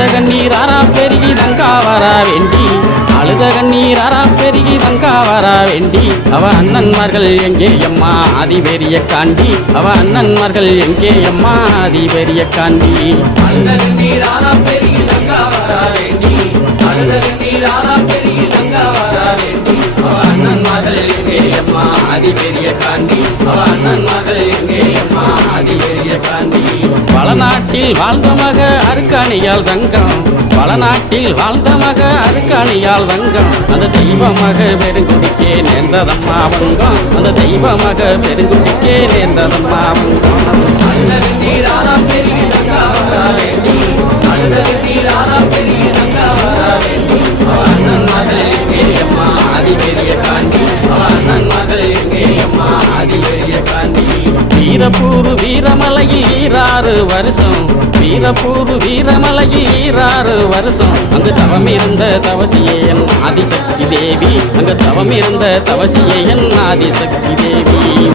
அழுத கண்ணீர் ஆறா பெருகி தங்கா வரா வேண்டி அழுத கண்ணீர் ஆறா பெருகி தங்கா வரா வேண்டி அவ அண்ணன்மார்கள் எங்கே அம்மா ஆதிபெரிய காண்டி அவ அண்ணன்மார்கள் எங்கே அம்மா ஆதிபெரிய காண்டி அழுத கண்ணீர் ஆறா பெருகி தங்கா வரா வேண்டி அழுத கண்ணீர் ஆறா பெருகி தங்கா வரா வேண்டி அவ அண்ணன்மார்கள் எங்கே அம்மா ஆதிபெரிய காண்டி அவ அண்ணன்மார்கள் எங்கே அம்மா ஆதிபெரிய காண்டி பல நாட்டில் வாழ்ந்த மக அருக்காணியால் தங்கம் பல நாட்டில் வாழ்ந்த மக அருக்காணியால் தங்கம் அந்த தெய்வ மக பெருங்குடிக்கே நேர்ந்ததம்மா வங்கம் அந்த தெய்வ மக பெருங்குடிக்கே நேர்ந்ததம்மா வங்கம் அழுத கண்ணீர் ஆறா பெருகி தங்கா வரா வேண்டி அழுத கண்ணீர் ஆறா பெருகி தங்கா வரா வேண்டி அவ அண்ணன்மார்கள் எங்கே அம்மா ஆதிபெரிய காண்டி அவ அண்ணன்மார்கள் எங்கே அம்மா ஆதிபெரிய காண்டி வீரப்பூர் வீரமலையில் ஈராறு வருஷம் வீரப்பூர் வீரமலையில் ஈராறு வருஷம் அங்கு தவம் இருந்த தவசியே என் ஆதிசக்தி தேவி அங்கு தவம் இருந்த தவசியே என் ஆதிசக்தி தேவி